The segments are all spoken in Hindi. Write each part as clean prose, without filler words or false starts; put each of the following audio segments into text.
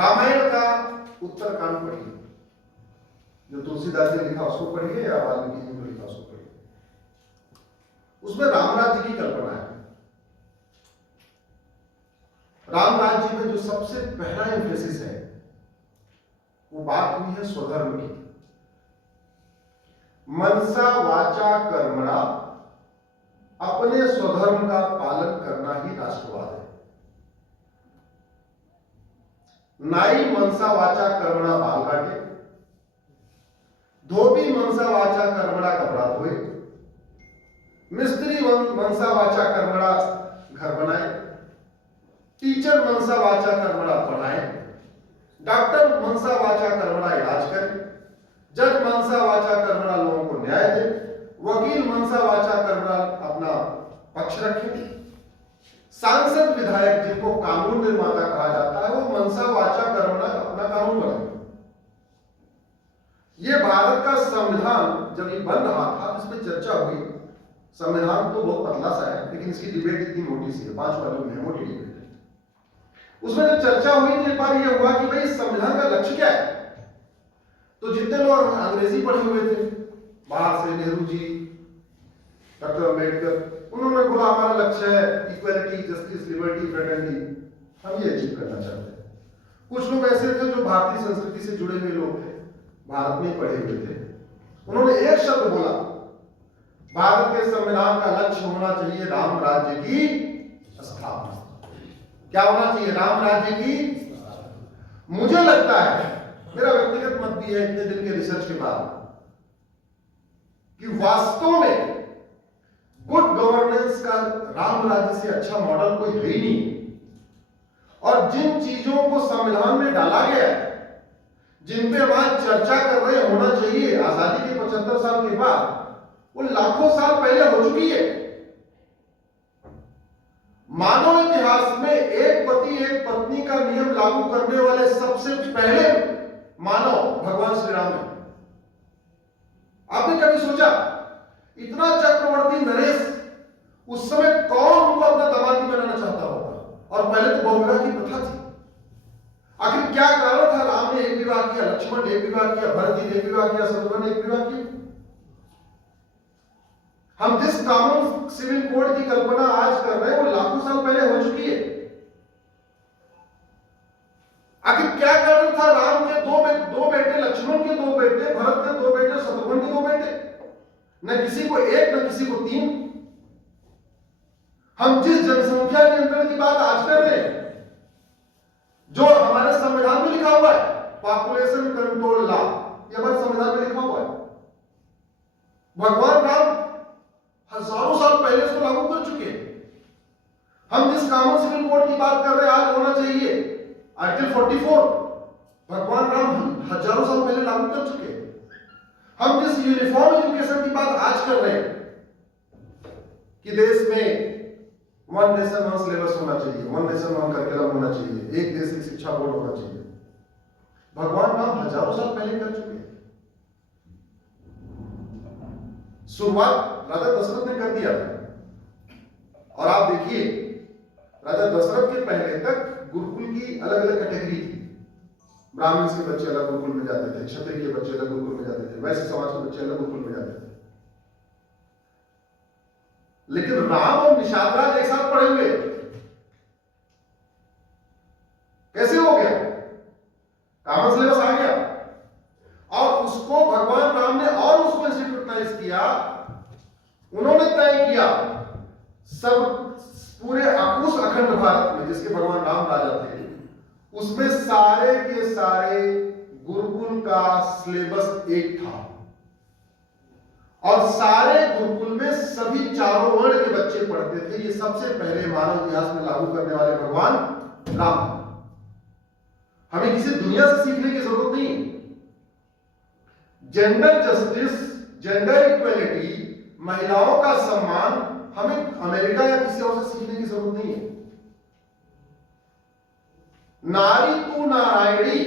रामायण का उत्तरकांड पढ़िए, जो तुलसीदास ने लिखा उसको पढ़िए या वाल्मीकि जी ने लिखा उसको पढ़िए। उसमें राम राज्य की कल्पना है। राम राज्य में जो सबसे पहला एम्फेसिस है वो बात हुई है स्वधर्म की। मनसा वाचा कर्मणा, अपने स्वधर्म का पालन करना ही राष्ट्रवाद है। नाई मनसा वाचा कर्मणा बाल काटे, धोबी मनसा वाचा कर्मणा कपड़ा धोए, मिस्त्री मनसा वाचा कर्मणा घर बनाए, टीचर मनसा वाचा कर्मणा पढ़ाए, डॉक्टर मनसा वाचा कर्मणा इलाज करे, जज मनसा वाचा कर्मणा लोगों को न्याय दे, वकील मनसा वाचा कर्मणा अपना पक्ष रखे, सांसद विधायक जिनको कानून निर्माता कहा जाता है वो मनसा वाचा कर्मणा अपना कानून बनाए। ये भारत का संविधान जब ये बन रहा था इस पर चर्चा हुई। संविधान तो बहुत पतला सा है लेकिन इसकी डिबेट इतनी मोटी सी है, 5 वॉल्यूम में मोटी डिबेट है। उसमें जब चर्चा हुई तो एक बार ये हुआ कि भाई संविधान का लक्ष्य क्या है। तो जितने लोग अंग्रेजी पढ़े हुए थे बाहर से, नेहरू जी, डॉक्टर अंबेडकर, उन्होंने बोला हमारा लक्ष्य है इक्वालिटी, जस्टिस, लिबर्टी, फ्रेटर्निटी, हम ये अचीव करना चाहते हैं। कुछ लोग ऐसे थे जो भारतीय संस्कृति से जुड़े हुए लोग थे, भारत में पढ़े हुए थे। उन्होंने एक शब्द बोला, भारत के संविधान का लक्ष्य होना चाहिए राम राज्य की स्थापना। क्या होना चाहिए? राम राज्य की। मुझे लगता है, मेरा व्यक्तिगत मत भी है इतने दिन के रिसर्च के बाद, कि वास्तव में गुड गवर्नेंस का राम राज्य से अच्छा मॉडल कोई है ही नहीं। और जिन चीजों को संविधान में डाला गया है, जिन पे हम आज चर्चा कर रहे होना चाहिए आजादी के 75 साल के बाद, वो लाखों साल पहले हो चुकी है। मानव इतिहास में एक पति एक पत्नी का नियम लागू करने वाले सबसे पहले मानव भगवान श्री राम है। आपने कभी सोचा इतना चक्रवर्ती नरेश उस समय कौन उनको अपना दामाद बनाना चाहता होगा? और पहले तो बहुविवाह की प्रथा थी। आखिर क्या कारण था? राम ने एक विवाह किया, लक्ष्मण ने एक विवाह किया, भरत जी ने एक विवाह किया, शत्रुघ्न ने एक विवाह किया। हम जिस कानून सिविल कोड की कल्पना आज कर रहे हैं वो लाखों साल पहले हो चुकी है। आखिर क्या कारण था? राम के दो बेटे, लक्ष्मण के 2 बेटे, भरत के 2 बेटे, शत्रुघ्न के 2 बेटे, न किसी को 1 न किसी को 3। हम जिस जनसंख्या नियंत्रण की बात आज कर रहे हैं, जो हमारे संविधान में लिखा हुआ है, पॉपुलेशन कंट्रोल लॉ, ये हमारे संविधान में लिखा हुआ है। भगवान राम हजारों साल पहले इसको लागू कर चुके हैं। हम जिस कानून सिविल कोड की बात कर रहे हैं आज होना चाहिए आर्टिकल 44, भगवान राम हजारों साल पहले लागू कर चुके हैं। हम जिस यूनिफॉर्म एजुकेशन की बात आज कर रहे हैं कि देश में 1 नेशन 1 सिलेबस होना चाहिए, 1 नेशन 1 करिकुलम होना चाहिए, एक देश की शिक्षा बोर्ड होना चाहिए, भगवान राम हजारों साल पहले कर चुके हैं। शुरुआत राजा दशरथ ने कर दिया था। और आप देखिए राजा दशरथ के पहले तक गुरुकुल की अलग अलग कैटेगरी थी। ब्राह्मण्स के बच्चे अलग गुरुकुल में जाते थे, क्षत्रिय के बच्चे अलग गुरुकुल में जाते थे, वैश्य समाज के बच्चे अलग गुरुकुल में जाते थे। लेकिन राम और निषाद राज एक साथ पढ़े हुए, कैसे हो गया? कॉमन सिलेबस आ गया और उसको भगवान राम ने और उसको इंस्टीट्यूशनलाइज किया। उन्होंने तय किया सब पूरे उस अखंड भारत में जिसके भगवान राम राजा थे, उसमें सारे के सारे गुरुकुल का सिलेबस एक था और सारे गुरुकुल में सभी चारों वर्ण के बच्चे पढ़ते थे। ये सबसे पहले मानव इतिहास में लागू करने वाले भगवान राम। हमें किसी दुनिया से सीखने की जरूरत नहीं। जेंडर जस्टिस, जेंडर इक्वेलिटी, महिलाओं का सम्मान हमें अमेरिका या किसी और से सीखने की जरूरत नहीं है। नारी तू नारायणी,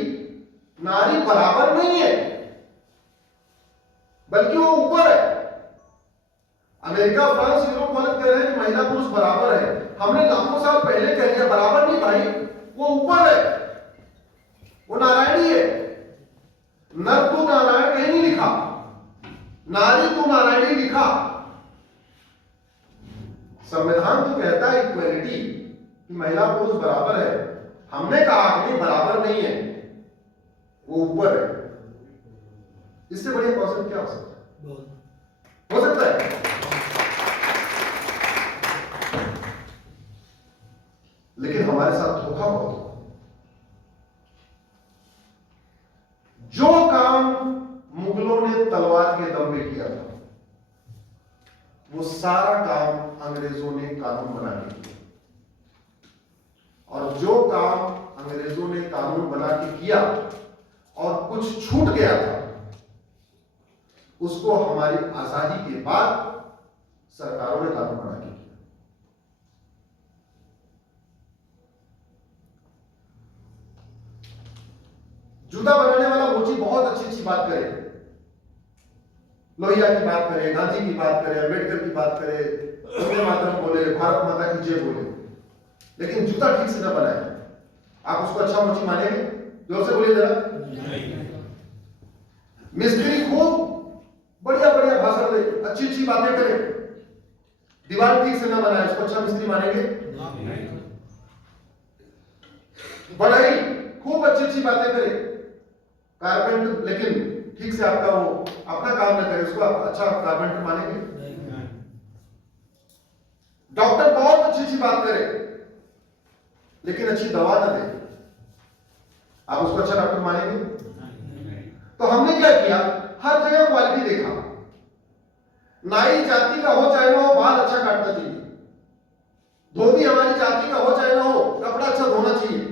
नारी बराबर नहीं है बल्कि वो ऊपर है। अमेरिका, फ्रांस, यूरोप वाले कह रहे हैं कि महिला पुरुष बराबर है। हमने लाखों साल पहले कह दिया बराबर नहीं भाई, वो ऊपर है। वो नारायणी है। नर तू नारायण कहीं नहीं लिखा, नारी तू नारायणी लिखा। संविधान तो कहता है इक्वलिटी, कि महिला पुरुष बराबर है। हमने कहा कि नहीं, बराबर नहीं है, वो ऊपर है। इससे बढ़िया कॉन्सेप्ट क्या हो सकता है? हो सकता है। लेकिन हमारे साथ धोखा बहुत हुआ। जो काम मुगलों ने तलवार के दम पे किया था, वो सारा काम अंग्रेजों ने कानून बना के किया। और जो काम अंग्रेजों ने कानून बना के किया और कुछ छूट गया था, उसको हमारी आजादी के बाद सरकारों ने कानून बना के किया। जूता बनाने वाला मोची बहुत अच्छी अच्छी बात करे, लोहिया की बात करे, गांधी की बात करे, अम्बेडकर की बात करे, वंदे मातरम बोले, भारत माता की जय बोले, लेकिन जूता ठीक से न बनाए, आप उसको अच्छा मोची मानेंगे? जोर से बोलिए जरा। मिस्त्री खूब बढ़िया बढ़िया भाषण दे, अच्छी अच्छी बातें करे, दीवार ठीक से न बनाए, उसको अच्छा मिस्त्री मानेंगे? बढ़ाई खूब अच्छी अच्छी बातें करे, कारपेंटर लेकिन ठीक से आपका वो अपना काम न करे, उसको अच्छा कारपेंटर मानेंगे? डॉक्टर बहुत अच्छी अच्छी बात करे लेकिन अच्छी दवा न दे, आप उसको अच्छा डॉक्टर मानेंगे? तो हमने क्या किया, हर जगह क्वालिटी देखा। नाई जाति का हो चाहे ना हो, बाल अच्छा काटना चाहिए। धोबी हमारी जाति का हो चाहे ना हो, कपड़ा अच्छा धोना चाहिए।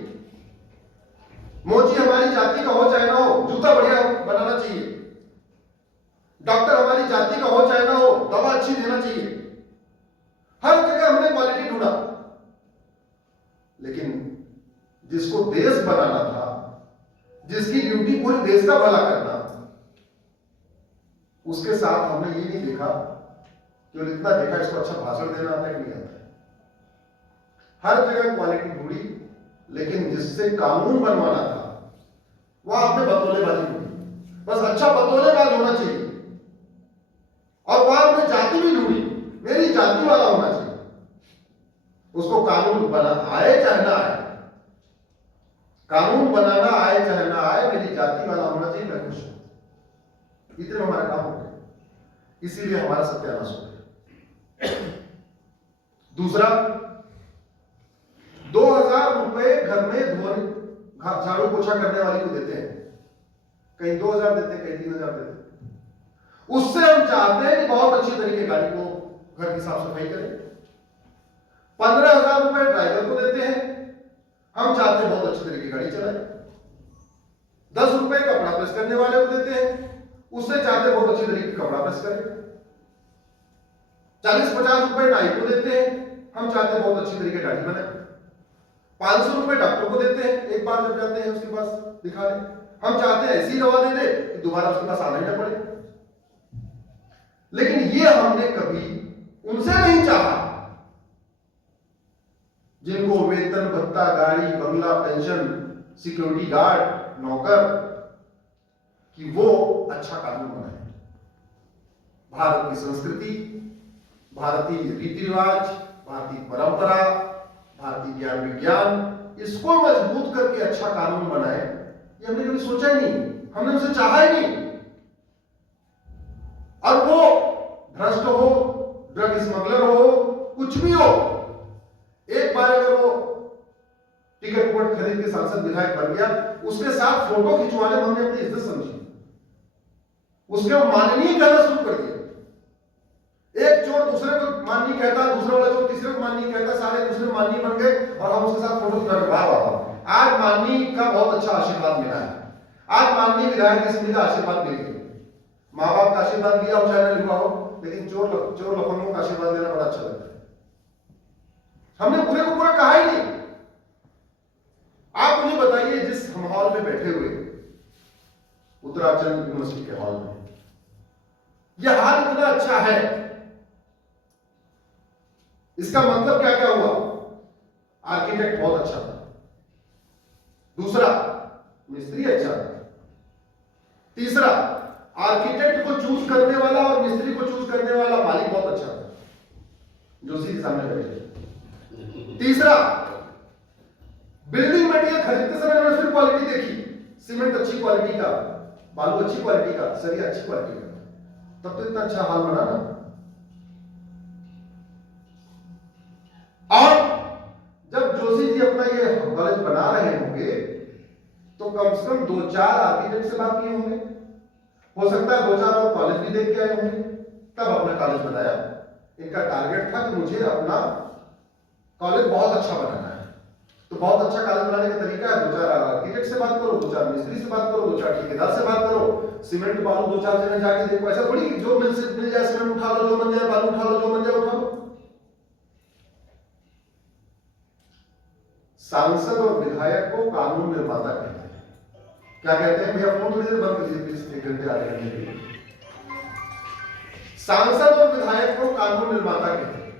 मोची हमारी जाति का हो चाहे ना हो, जूता बढ़िया बनाना चाहिए। डॉक्टर हमारी जाति का हो चाहे ना हो, दवा अच्छी देना चाहिए। हर जगह हमने क्वालिटी ढूंढा, लेकिन जिसको देश बनाना था, जिसकी ड्यूटी पूरे देश का भला करना, उसके साथ हमने ये नहीं देखा, केवल इतना देखा इसको अच्छा भाषण देना आता है कि नहीं आता है। हर जगह क्वालिटी ढूंढी, लेकिन जिससे कानून बनवाना था वह आपने बतौलेबाजी ढूंढी, बस अच्छा बतौलेबाज होना चाहिए। और वहां आपने जाति भी ढूंढी, मेरी जाति वाला होना चाहिए। उसको कानून बना आए चाहे ना आए, कानून बनाना आए चाहे ना आए, मेरी जाति वाला होना चाहिए, मैं खुश हूं। इतने में हमारा काम हो गया, इसीलिए हमारा सत्यानाश हो गया। दूसरा, 2000 रुपए घर में धोने झाड़ू पोछा करने वाली को देते हैं, कहीं 2000 देते हैं, कहीं 3000 देते हैं। उससे हम चाहते हैं कि बहुत अच्छी तरीके गाड़ी को घर की साफ सफाई करें। 15,000 रुपए ड्राइवर को देते हैं, हम चाहते हैं बहुत अच्छी तरीके गाड़ी चलाए। 10 रुपए कपड़ा प्रेस करने वाले को देते हैं, उससे चाहते हैं बहुत अच्छी तरीके कपड़ा प्रेस करें। 40-50 रुपए नाई को देते हैं, हम चाहते हैं बहुत अच्छी तरीके दाढ़ी बनाए। 500 रुपए डॉक्टर को देते हैं, एक बार जब जाते हैं उसके पास दिखा ले, हम चाहते हैं ऐसी दवा दे दे कि दोबारा उसके पास आना ही ना पड़े। लेकिन ये हमने कभी उनसे नहीं चाहा जिनको वेतन भत्ता, गाड़ी, बंगला, पेंशन, सिक्योरिटी गार्ड, नौकर, कि वो अच्छा कानून बनाए। भारत की संस्कृति, भारतीय रीति रिवाज, भारतीय परंपरा, भारतीय ज्ञान विज्ञान, इसको मजबूत करके अच्छा कानून बनाए, ये हमने कभी सोचा ही नहीं, हमने उसे चाहा ही नहीं। और वो भ्रष्ट हो, ड्रग स्मगलर हो, कुछ भी हो, एक बार अगर वो टिकट विकट खरीद के सांसद विधायक बन गया, उसके साथ फोटो खिंचवाने में हमने अपनी इज्जत समझी, उसके माननीय कहना शुरू कर दिया। एक चोर दूसरे को माननीय कहता, दूसरा वाला चोर तीसरे को माननीय कहता, सारे दूसरे माननीय बन गए और हम उसके साथ फोटो खिंचा। वाह वाह, आज माननीय का बहुत अच्छा आशीर्वाद मिला है, आज माननीय विधायक असेंबली का आशीर्वाद मिल गया। माँ बाप का आशीर्वाद लिया हो चाहे ना लिया हो, लेकिन चोर लफंगों का आशीर्वाद लेना बड़ा अच्छा लगता है। हमने पूरे को पूरा कहा ही नहीं। आप मुझे बताइए, जिस हम हॉल में बैठे हुए, उत्तराखंड यूनिवर्सिटी के हॉल में, यह हाल इतना अच्छा है, इसका मतलब क्या क्या हुआ? आर्किटेक्ट बहुत अच्छा था। दूसरा, मिस्त्री अच्छा है। तीसरा, आर्किटेक्ट को चूज करने वाला और मिस्त्री को चूज करने वाला मालिक बहुत अच्छा है, जो सीधे सामने बैठे। तीसरा, बिल्डिंग मटेरियल खरीदते समय मैंने फिर क्वालिटी देखी, सीमेंट अच्छी क्वालिटी का, बालू अच्छी क्वालिटी का, सरिया अच्छी क्वालिटी का, तब तो इतना अच्छा हाल बना ना। और जब जोशी जी अपना ये कॉलेज बना रहे होंगे तो कम से कम 2-4 आर्किटेक्ट से बात किए होंगे, हो सकता है 2-4 और कॉलेज भी देख के आए होंगे, तब अपना कॉलेज बनाया। इनका टारगेट था कि मुझे अपना कॉलेज बहुत अच्छा बनाना है। तो बहुत अच्छा कॉलेज बनाने का तरीका है, 2-4 आर्किटेक्ट से बात करो, 2-4 मिस्त्री से बात करो, 2-4 ठेकेदार से बात करो, सीमेंट बालू 2-4 जगह जाके देखो। ऐसा थोड़ी जो मिल जाए सीमेंट उठा लो, जो बन जाए बालू उठा लो, जो बन जाए उठा लो। सांसद और विधायक को कानून निर्माता कहते हैं। क्या कहते हैं भैया? फोन थोड़ी देर बंद कर दीजिए, 1 घंटे आधे घंटे के लिए। सांसद और विधायक को कानून निर्माता कहते हैं।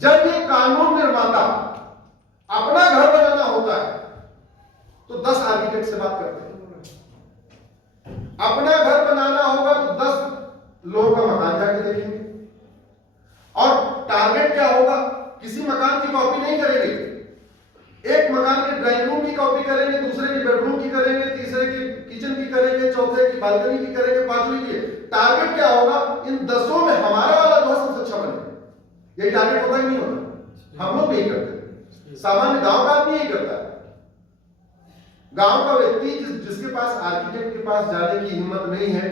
जब ये कानून निर्माता अपना घर बनाना होता है तो 10 आर्किटेक्ट से बात करते हैं। अपना घर बनाना होगा तो 10 लोगों का मकान जाके देखेंगे। और टारगेट क्या होगा? किसी मकान की कॉपी नहीं करेंगे। एक मकान के ड्राइंग रूम की कॉपी करेंगे, दूसरे की बेडरूम की करेंगे, तीसरे की किचन की करेंगे, चौथे की बालकनी की करेंगे, पांचवी की। टारगेट क्या होगा? इन 10 में हमारा वाला जो है सबसे अच्छा बने। ये टारगेट होता ही नहीं होता, हम लोग नहीं करते। सामान्य गांव का आदमी यही करता है। गांव का व्यक्ति जिसके पास आर्किटेक्ट के पास जाने की हिम्मत नहीं है,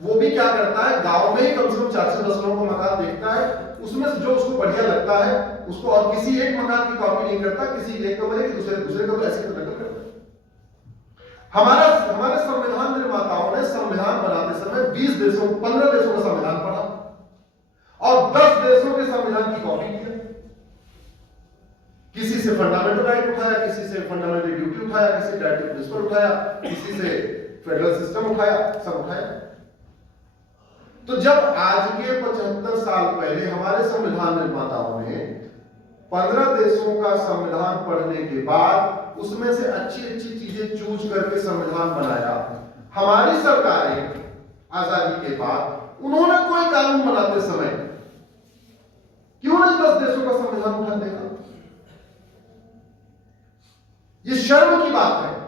वो भी क्या करता है, गांव में ही कम से कम 4-10 लोगों का मकान देखता है, उसमें से जो उसको बढ़िया लगता है उसको, और किसी एक मकान की कॉपी नहीं करता, किसी एक कमरे की दूसरे को ऐसे नकल करता है। हमारे संविधान निर्माताओं ने संविधान बनाते समय 20 देशों 15 देशों का संविधान पढ़ा और 10 देशों के संविधान की कॉपी की। किसी से फंडामेंटल राइट उठाया, किसी से फंडामेंटल ड्यूटी उठाया, किसी से डायरेक्टिव प्रिंसिपल उठाया, किसी से फेडरल सिस्टम उठाया, सब उठाया। तो जब आज के 75 साल पहले हमारे संविधान निर्माताओं ने 15 देशों का संविधान पढ़ने के बाद उसमें से अच्छी अच्छी चीजें चूज करके संविधान बनाया, हमारी सरकारें आजादी के बाद उन्होंने कोई कानून बनाते समय क्यों नहीं 10 देशों का संविधान उठा देखा? ये शर्म की बात है।